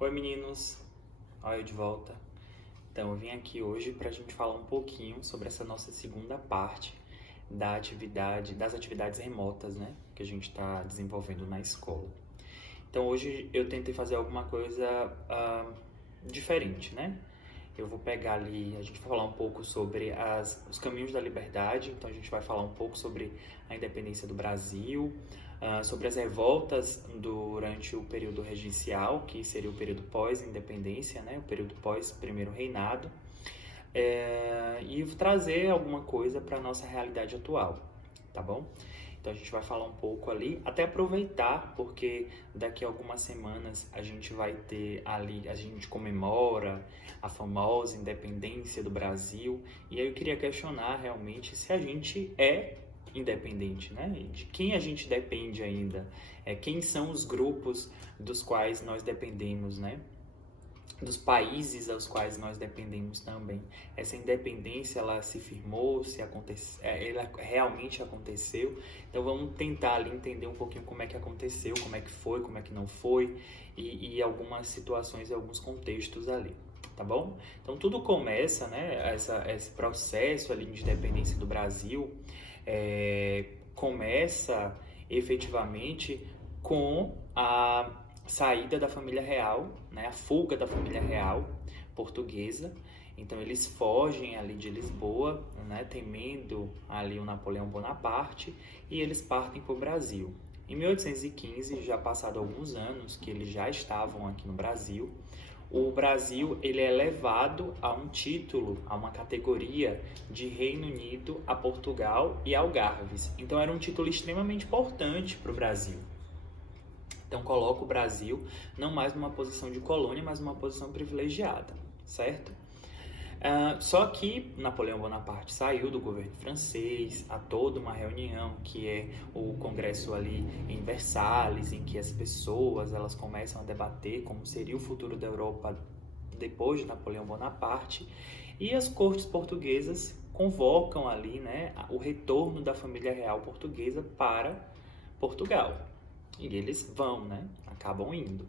Oi meninos, olha eu de volta. Então eu vim aqui hoje para a gente falar um pouquinho sobre essa nossa segunda parte das atividades remotas, né, que a gente está desenvolvendo na escola. Então hoje eu tentei fazer alguma coisa diferente, né? Eu vou pegar ali, a gente vai falar um pouco sobre os caminhos da liberdade, então a gente vai falar um pouco sobre a independência do Brasil, sobre as revoltas durante o período regencial, que seria o período pós-independência, né, o período pós-primeiro reinado, e trazer alguma coisa para a nossa realidade atual, tá bom? Então a gente vai falar um pouco ali, até aproveitar, porque daqui a algumas semanas a gente vai ter ali, a gente comemora a famosa independência do Brasil, e aí eu queria questionar realmente se a gente é independente, né? De quem a gente depende ainda, quem são os grupos dos quais nós dependemos, né? Dos países aos quais nós dependemos também. Essa independência, ela se firmou, ela realmente aconteceu. Então vamos tentar ali entender um pouquinho como é que aconteceu, como é que foi, como é que não foi e algumas situações e alguns contextos ali, tá bom? Então tudo começa, né, esse processo ali de independência do Brasil começa efetivamente com a saída da família real, né, a fuga da família real portuguesa. Então eles fogem ali de Lisboa, né, temendo ali o Napoleão Bonaparte, e eles partem para o Brasil. Em 1815, já passado alguns anos que eles já estavam aqui no Brasil, o Brasil ele é levado a um título, a uma categoria de Reino Unido, a Portugal e Algarves. Então era um título extremamente importante para o Brasil. Então coloca o Brasil não mais numa posição de colônia, mas numa posição privilegiada, certo? Só que Napoleão Bonaparte saiu do governo francês, há toda uma reunião que é o congresso ali em Versalhes, em que as pessoas elas começam a debater como seria o futuro da Europa depois de Napoleão Bonaparte, e as cortes portuguesas convocam ali, né, o retorno da família real portuguesa para Portugal. E eles vão, né, acabam indo.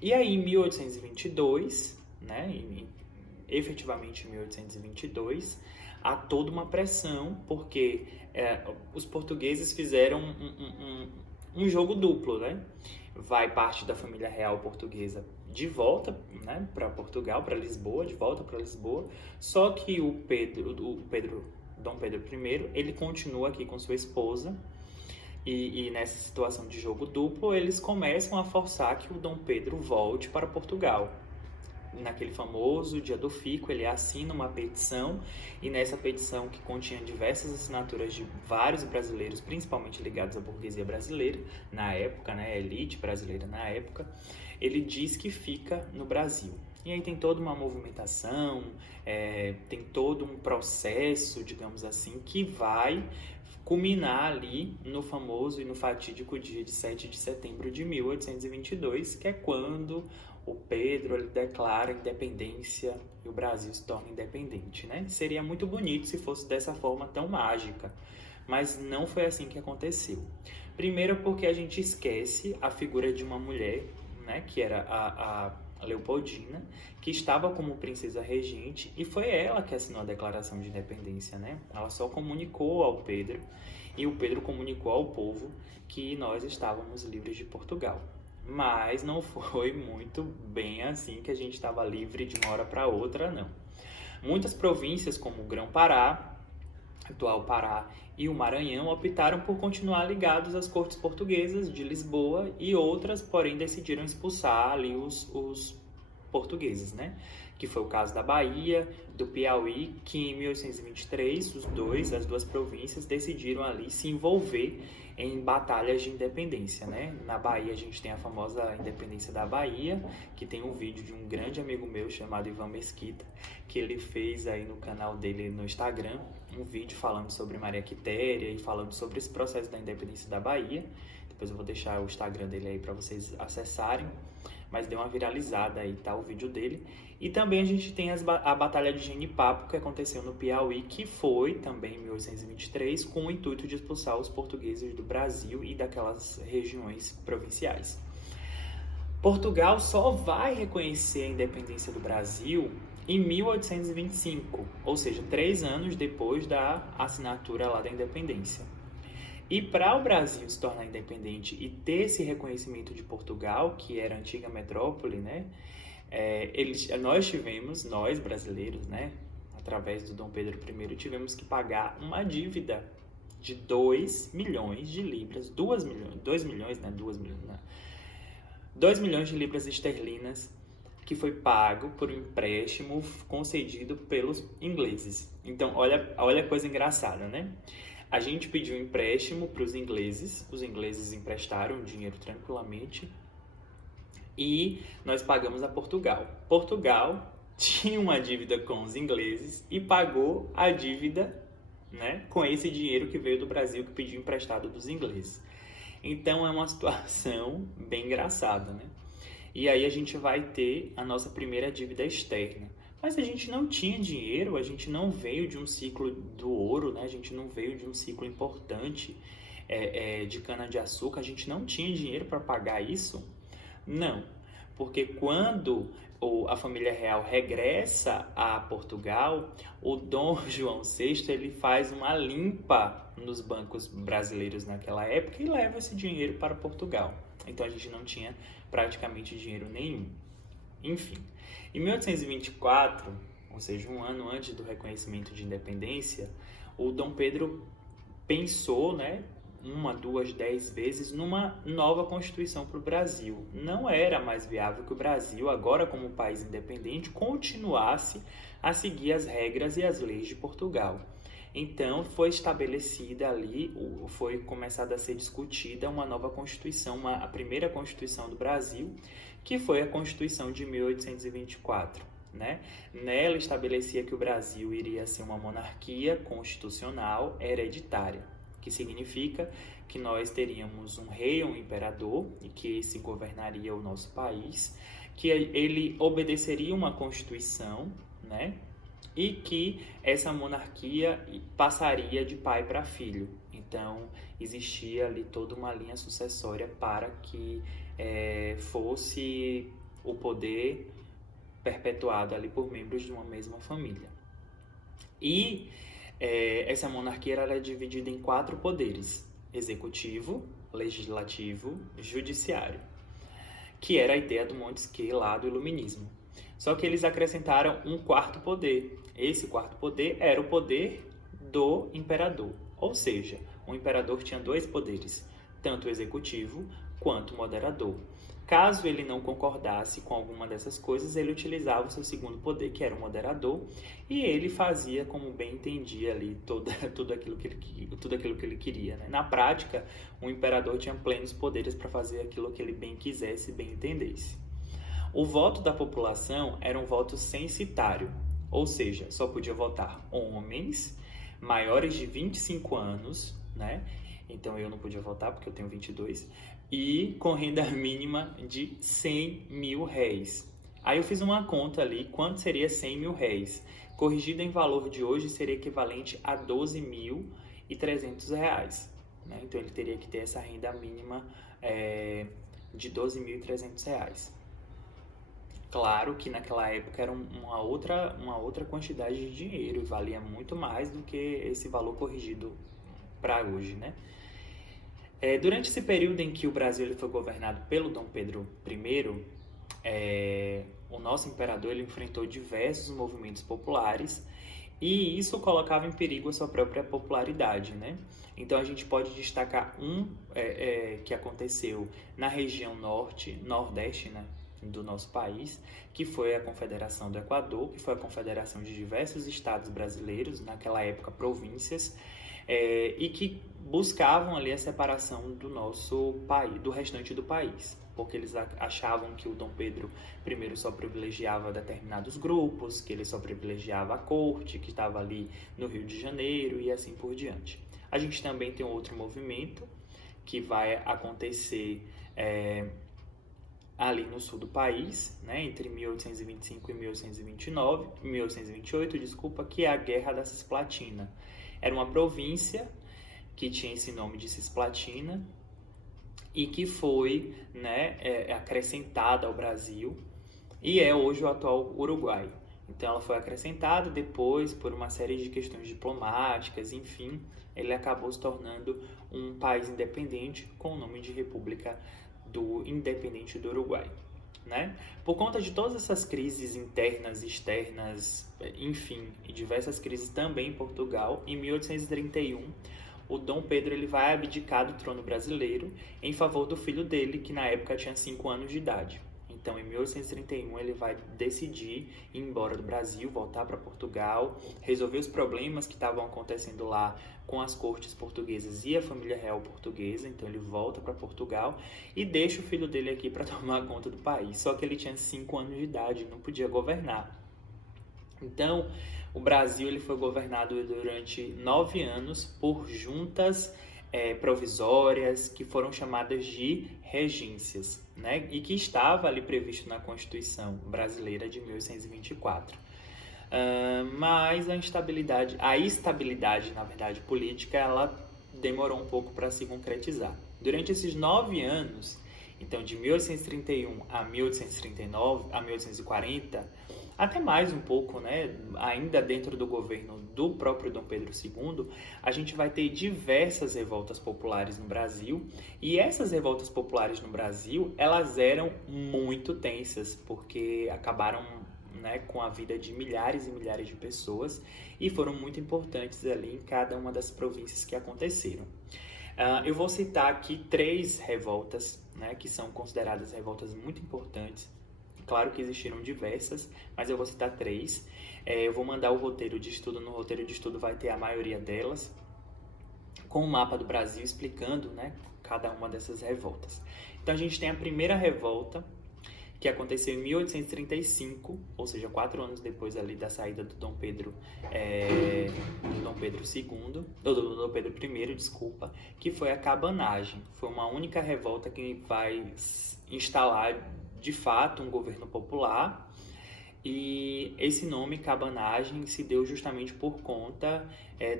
E aí em 1822, né, efetivamente em 1822, há toda uma pressão, porque os portugueses fizeram um jogo duplo, né? Vai parte da família real portuguesa de volta, né, para Portugal, para Lisboa, de volta para Lisboa, só que Dom Pedro I, ele continua aqui com sua esposa, e nessa situação de jogo duplo, eles começam a forçar que o Dom Pedro volte para Portugal. Naquele famoso dia do fico, ele assina uma petição, e nessa petição, que continha diversas assinaturas de vários brasileiros, principalmente ligados à burguesia brasileira na época, né, a elite brasileira na época, ele diz que fica no Brasil. E aí tem toda uma movimentação, tem todo um processo, digamos assim, que vai culminar ali no famoso e no fatídico dia de 7 de setembro de 1822, que é quando o Pedro ele declara a independência e o Brasil se torna independente, né? Seria muito bonito se fosse dessa forma tão mágica, mas não foi assim que aconteceu. Primeiro porque a gente esquece a figura de uma mulher, né, que era a Leopoldina, que estava como princesa regente, e foi ela que assinou a declaração de independência, né? Ela só comunicou ao Pedro, e o Pedro comunicou ao povo que nós estávamos livres de Portugal. Mas não foi muito bem assim, que a gente estava livre de uma hora para outra, não. Muitas províncias, como o Grão-Pará, atual Pará, e o Maranhão, optaram por continuar ligados às cortes portuguesas de Lisboa, e outras, porém, decidiram expulsar ali os portugueses, né? Que foi o caso da Bahia, do Piauí, que em 1823 as duas províncias decidiram ali se envolver em batalhas de independência, né? Na Bahia a gente tem a famosa independência da Bahia, que tem um vídeo de um grande amigo meu chamado Ivan Mesquita, que ele fez aí no canal dele no Instagram, um vídeo falando sobre Maria Quitéria e falando sobre esse processo da independência da Bahia. Depois eu vou deixar o Instagram dele aí para vocês acessarem, mas deu uma viralizada aí, tá, o vídeo dele. E também a gente tem a Batalha de Genipapo, que aconteceu no Piauí, que foi também em 1823, com o intuito de expulsar os portugueses do Brasil e daquelas regiões provinciais. Portugal só vai reconhecer a independência do Brasil em 1825, ou seja, 3 anos depois da assinatura lá da independência. E para o Brasil se tornar independente e ter esse reconhecimento de Portugal, que era a antiga metrópole, né? Nós brasileiros, né? Através do Dom Pedro I, tivemos que pagar uma dívida de 2 milhões de libras, 2 milhões, né? 2 milhões de libras esterlinas, que foi pago por um empréstimo concedido pelos ingleses. Então, olha a coisa engraçada, né? A gente pediu um empréstimo para os ingleses emprestaram dinheiro tranquilamente e nós pagamos a Portugal. Portugal tinha uma dívida com os ingleses e pagou a dívida, né, com esse dinheiro que veio do Brasil, que pediu emprestado dos ingleses. Então é uma situação bem engraçada, né? E aí a gente vai ter a nossa primeira dívida externa. Mas a gente não tinha dinheiro, a gente não veio de um ciclo do ouro, né? A gente não veio de um ciclo importante de cana-de-açúcar, a gente não tinha dinheiro para pagar isso? Não, porque quando a família real regressa a Portugal, o Dom João VI ele faz uma limpa nos bancos brasileiros naquela época e leva esse dinheiro para Portugal. Então a gente não tinha praticamente dinheiro nenhum. Enfim, em 1824, ou seja, um ano antes do reconhecimento de independência, o Dom Pedro pensou, né, 1, 2, 10 vezes numa nova Constituição para o Brasil. Não era mais viável que o Brasil, agora como país independente, continuasse a seguir as regras e as leis de Portugal. Então, foi estabelecida ali, foi começada a ser discutida uma nova Constituição, a primeira Constituição do Brasil, que foi a Constituição de 1824. Né? Nela estabelecia que o Brasil iria ser uma monarquia constitucional hereditária, que significa que nós teríamos um rei ou um imperador e que esse governaria o nosso país, que ele obedeceria uma Constituição, né? E que essa monarquia passaria de pai para filho. Então, existia ali toda uma linha sucessória para que fosse o poder perpetuado ali por membros de uma mesma família. E essa monarquia era dividida em 4 poderes: executivo, legislativo, judiciário, que era a ideia do Montesquieu lá do iluminismo. Só que eles acrescentaram um 4º poder. Esse 4º poder era o poder do imperador. Ou seja, o imperador tinha 2 poderes, tanto o executivo quanto o moderador. Caso ele não concordasse com alguma dessas coisas, ele utilizava o seu 2º poder, que era o moderador, e ele fazia como bem entendia ali tudo aquilo que ele queria. Né? Na prática, o imperador tinha plenos poderes para fazer aquilo que ele bem quisesse e bem entendesse. O voto da população era um voto censitário, ou seja, só podia votar homens maiores de 25 anos, né? Então eu não podia votar porque eu tenho 22, e com renda mínima de 100 mil réis. Aí eu fiz uma conta ali, quanto seria 100 mil réis? Corrigido em valor de hoje, seria equivalente a 12.300 reais. Né? Então ele teria que ter essa renda mínima de 12.300 reais. Claro que naquela época era uma outra quantidade de dinheiro, valia muito mais do que esse valor corrigido para hoje, né? Durante esse período em que o Brasil ele foi governado pelo Dom Pedro I, o nosso imperador ele enfrentou diversos movimentos populares e isso colocava em perigo a sua própria popularidade, né? Então a gente pode destacar que aconteceu na região nordeste, né, do nosso país, que foi a Confederação do Equador, que foi a confederação de diversos estados brasileiros, naquela época províncias, e que buscavam ali a separação do nosso país, do restante do país, porque eles achavam que o Dom Pedro I só privilegiava determinados grupos, que ele só privilegiava a corte, que estava ali no Rio de Janeiro e assim por diante. A gente também tem outro movimento que vai acontecer ali no sul do país, né, entre 1825 e 1828, que é a Guerra da Cisplatina. Era uma província que tinha esse nome de Cisplatina, e que foi, né, acrescentada ao Brasil e é hoje o atual Uruguai. Então ela foi acrescentada depois por uma série de questões diplomáticas, enfim, ele acabou se tornando um país independente com o nome de República Independente do Uruguai. Né? Por conta de todas essas crises internas, externas, enfim, e diversas crises também em Portugal, em 1831, o Dom Pedro ele vai abdicar do trono brasileiro em favor do filho dele, que na época tinha 5 anos de idade. Então, em 1831, ele vai decidir ir embora do Brasil, voltar para Portugal, resolver os problemas que estavam acontecendo lá com as cortes portuguesas e a família real portuguesa. Então, ele volta para Portugal e deixa o filho dele aqui para tomar conta do país. Só que ele tinha 5 anos de idade, não podia governar. Então, o Brasil ele foi governado durante 9 anos por juntas provisórias que foram chamadas de regências, né? E que estava ali previsto na Constituição Brasileira de 1824. Mas a estabilidade, na verdade, política, ela demorou um pouco para se concretizar. Durante esses 9 anos, então de 1831 a 1839, a 1840, até mais um pouco, né? Ainda dentro do governo do próprio Dom Pedro II, a gente vai ter diversas revoltas populares no Brasil, e essas revoltas populares no Brasil, elas eram muito tensas, porque acabaram, né, com a vida de milhares e milhares de pessoas, e foram muito importantes ali em cada uma das províncias que aconteceram. Eu vou citar aqui 3 revoltas, né, que são consideradas revoltas muito importantes. Claro que existiram diversas, mas eu vou citar 3. Eu vou mandar o roteiro de estudo. No roteiro de estudo vai ter a maioria delas, com o mapa do Brasil explicando, né, cada uma dessas revoltas. Então a gente tem a primeira revolta, que aconteceu em 1835, ou seja, 4 anos depois ali da saída do Dom Pedro II, do Dom Pedro I, desculpa, que foi a cabanagem. Foi uma única revolta que vai instalar de fato um governo popular, e esse nome cabanagem se deu justamente por conta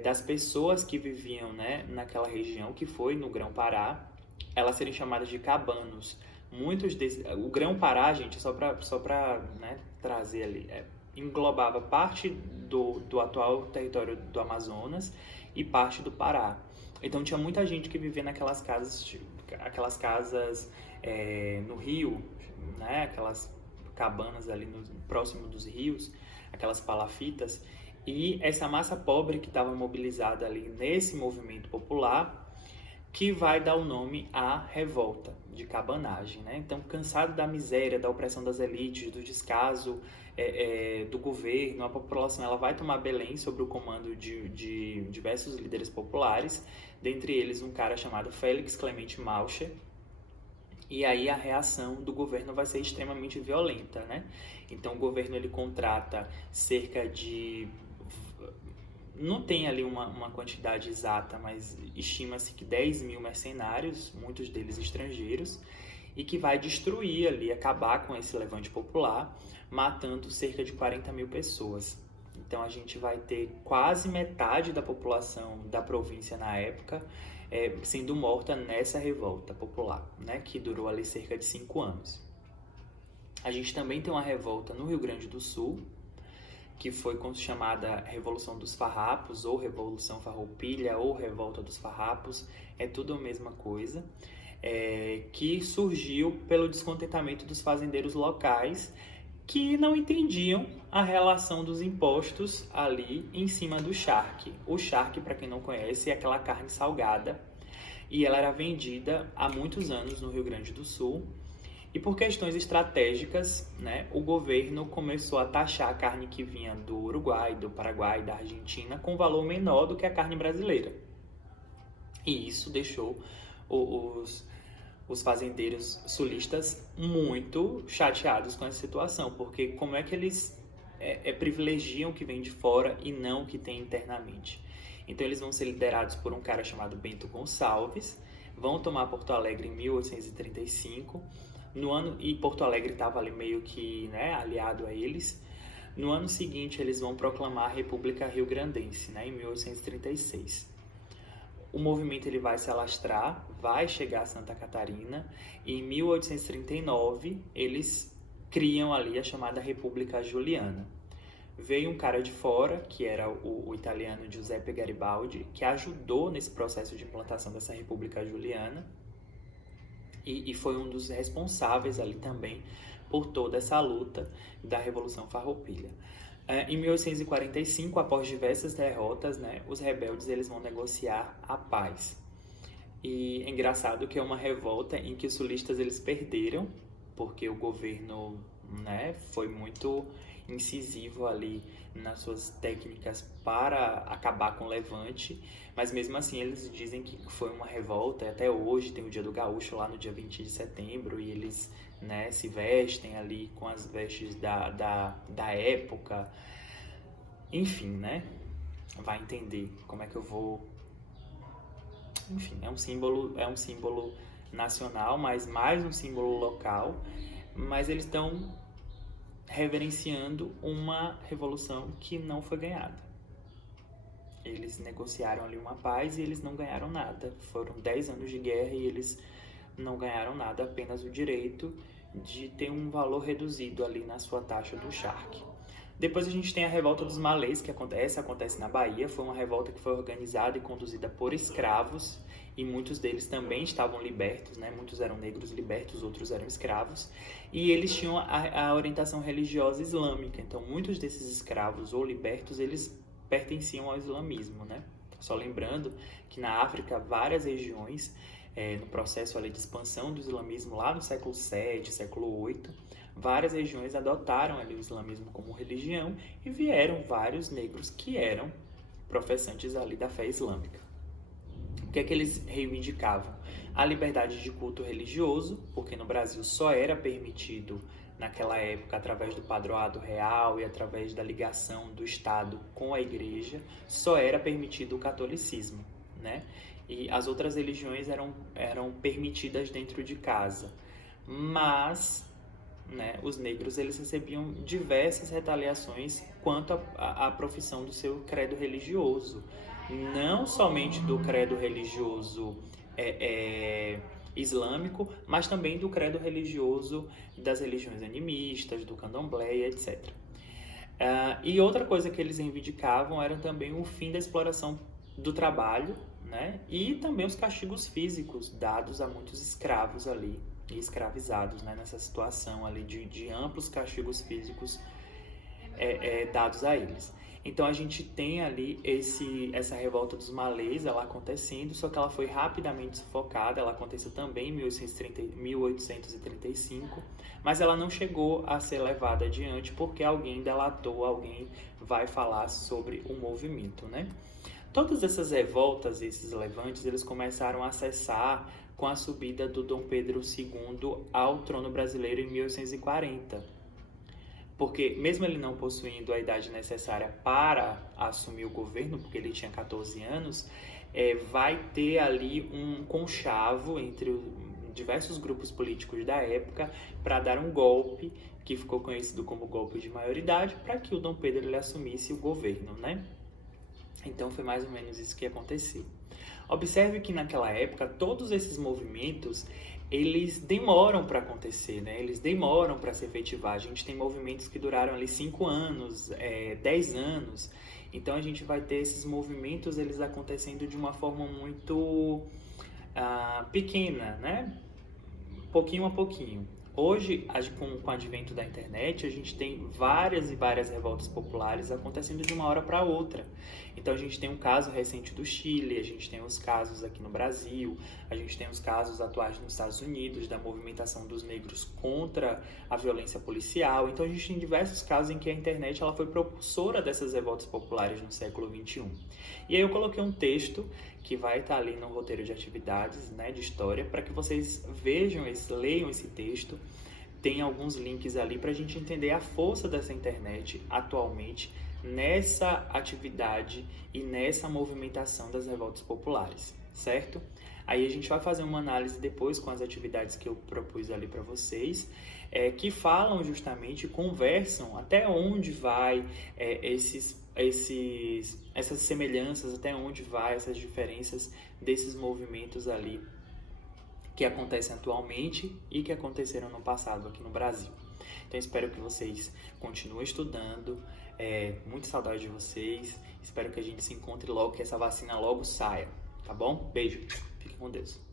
das pessoas que viviam, né, naquela região, que foi no Grão-Pará, elas serem chamadas de cabanos. O Grão-Pará, gente, só para né, trazer ali, englobava parte do atual território do Amazonas e parte do Pará. Então tinha muita gente que vivia naquelas casas, no rio, né, aquelas cabanas ali próximo dos rios, aquelas palafitas, e essa massa pobre que estava mobilizada ali nesse movimento popular, que vai dar o nome à revolta de cabanagem, né? Então, cansado da miséria, da opressão das elites, do descaso do governo, a população ela vai tomar Belém sob o comando de diversos líderes populares, dentre eles um cara chamado Félix Clemente Maucher, e aí a reação do governo vai ser extremamente violenta, né? Então, o governo ele contrata cerca de... Não tem ali uma quantidade exata, mas estima-se que 10 mil mercenários, muitos deles estrangeiros, e que vai destruir ali, acabar com esse levante popular, matando cerca de 40 mil pessoas. Então a gente vai ter quase metade da população da província na época sendo morta nessa revolta popular, né, que durou ali cerca de 5 anos. A gente também tem uma revolta no Rio Grande do Sul, que foi chamada Revolução dos Farrapos, ou Revolução Farroupilha, ou Revolta dos Farrapos, é tudo a mesma coisa, que surgiu pelo descontentamento dos fazendeiros locais, que não entendiam a relação dos impostos ali em cima do charque. O charque, para quem não conhece, é aquela carne salgada, e ela era vendida há muitos anos no Rio Grande do Sul, e por questões estratégicas, né, o governo começou a taxar a carne que vinha do Uruguai, do Paraguai, da Argentina, com valor menor do que a carne brasileira. E isso deixou os fazendeiros sulistas muito chateados com essa situação, porque como é que eles privilegiam o que vem de fora e não o que tem internamente? Então eles vão ser liderados por um cara chamado Bento Gonçalves, vão tomar Porto Alegre em 1835, e Porto Alegre estava ali meio que, né, aliado a eles. No ano seguinte, eles vão proclamar a República Rio-Grandense, né, em 1836. O movimento ele vai se alastrar, vai chegar a Santa Catarina e em 1839 eles criam ali a chamada República Juliana. Veio um cara de fora, que era o italiano Giuseppe Garibaldi, que ajudou nesse processo de implantação dessa República Juliana e foi um dos responsáveis ali também por toda essa luta da Revolução Farroupilha. Em 1845, após diversas derrotas, né, os rebeldes eles vão negociar a paz. E é engraçado que é uma revolta em que os sulistas eles perderam, porque o governo, né, foi muito incisivo ali nas suas técnicas para acabar com o levante, mas mesmo assim eles dizem que foi uma revolta, e até hoje tem o Dia do Gaúcho lá no dia 20 de setembro, e eles, né, se vestem ali com as vestes da época, enfim, né, vai entender como é que eu vou... Enfim, é um símbolo nacional, mas mais um símbolo local, mas eles estão reverenciando uma revolução que não foi ganhada. Eles negociaram ali uma paz e eles não ganharam nada. Foram 10 anos de guerra e eles não ganharam nada, apenas o direito de ter um valor reduzido ali na sua taxa do charque. Depois a gente tem a Revolta dos Malês, que acontece na Bahia. Foi uma revolta que foi organizada e conduzida por escravos, e muitos deles também estavam libertos, né? Muitos eram negros libertos, outros eram escravos, e eles tinham a orientação religiosa islâmica. Então, muitos desses escravos ou libertos, eles pertenciam ao islamismo, né? Só lembrando que na África, várias regiões, no processo ali de expansão do islamismo, lá no século VII, século VIII, várias regiões adotaram ali o islamismo como religião e vieram vários negros que eram professantes ali da fé islâmica. O que é que eles reivindicavam? A liberdade de culto religioso, porque no Brasil só era permitido naquela época, através do padroado real e através da ligação do Estado com a igreja, só era permitido o catolicismo, né? E as outras religiões eram permitidas dentro de casa, mas, né, os negros eles recebiam diversas retaliações quanto à profissão do seu credo religioso, não somente do credo religioso islâmico, mas também do credo religioso das religiões animistas, do candomblé, etc. E outra coisa que eles reivindicavam era também o fim da exploração do trabalho, né? E também os castigos físicos dados a muitos escravos ali, e escravizados, né? Nessa situação ali de amplos castigos físicos dados a eles. Então a gente tem ali essa revolta dos malês, ela acontecendo, só que ela foi rapidamente sufocada. Ela aconteceu também em 1835, mas ela não chegou a ser levada adiante porque alguém delatou, alguém vai falar sobre o movimento, né? Todas essas revoltas, esses levantes, eles começaram a cessar com a subida do Dom Pedro II ao trono brasileiro em 1840. Porque mesmo ele não possuindo a idade necessária para assumir o governo, porque ele tinha 14 anos, vai ter ali um conchavo entre diversos grupos políticos da época para dar um golpe, que ficou conhecido como golpe de maioridade, para que o Dom Pedro ele assumisse o governo, né? Então foi mais ou menos isso que aconteceu. Observe que naquela época todos esses movimentos eles demoram para acontecer, né? Eles demoram para se efetivar. A gente tem movimentos que duraram ali 5 anos, 10 anos. Então a gente vai ter esses movimentos eles acontecendo de uma forma muito pequena, né? Pouquinho a pouquinho. Hoje, com o advento da internet, a gente tem várias e várias revoltas populares acontecendo de uma hora para outra. Então, a gente tem um caso recente do Chile, a gente tem os casos aqui no Brasil, a gente tem os casos atuais nos Estados Unidos, da movimentação dos negros contra a violência policial. Então, a gente tem diversos casos em que a internet ela foi propulsora dessas revoltas populares no século XXI. E aí eu coloquei um texto que vai estar ali no roteiro de atividades, né, de história, para que vocês leiam esse texto. Tem alguns links ali para a gente entender a força dessa internet atualmente nessa atividade e nessa movimentação das revoltas populares, certo? Aí a gente vai fazer uma análise depois com as atividades que eu propus ali para vocês, que falam justamente, conversam até onde vai essas semelhanças, até onde vai essas diferenças desses movimentos ali que acontecem atualmente e que aconteceram no passado aqui no Brasil. Então espero que vocês continuem estudando, muita saudade de vocês, espero que a gente se encontre logo, que essa vacina logo saia, tá bom? Beijo, fique com Deus.